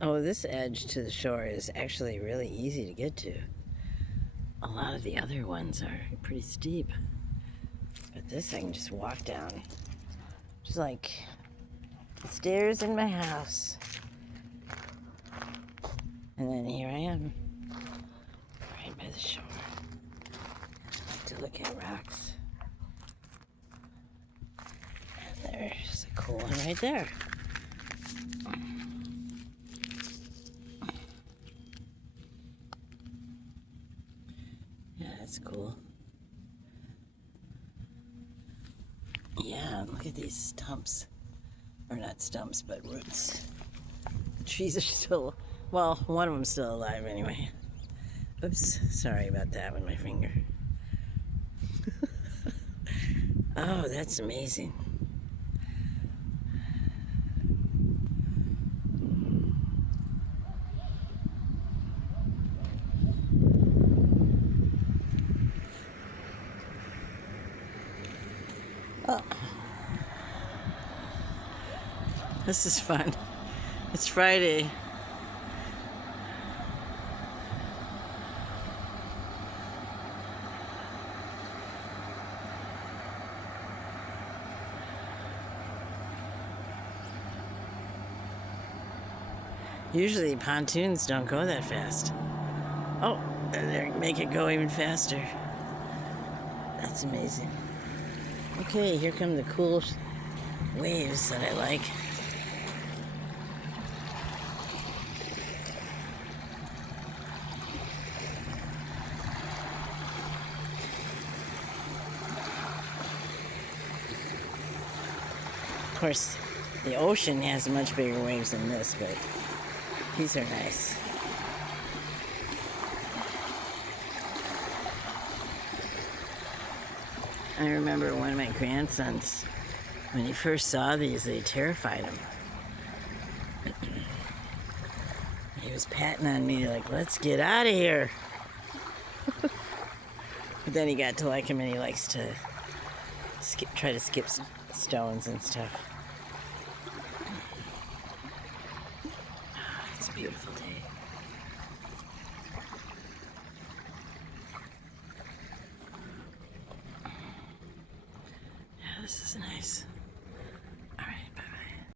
Oh, this edge to the shore is actually really easy to get to. A lot of the other ones are pretty steep. But this I can just walk down. Just like the stairs in my house. And then here I am, right by the shore. I like to look at rocks. And there's a cool one right there. Yeah, that's cool. Yeah, look at these stumps. Or not stumps, but roots. The trees are still, well, one of them's still alive anyway. Oops, sorry about that with my finger. Oh, that's amazing. Oh, this is fun. It's Friday. Usually pontoons don't go that fast. Oh, they make it go even faster. That's amazing. Okay, here come the cool waves that I like. Of course, the ocean has much bigger waves than this, but these are nice. I remember one of my grandsons, when he first saw these, they terrified him. He was patting on me like, let's get out of here. But then he got to like him and he likes to try to skip stones and stuff. It's a beautiful day. Yeah, this is nice.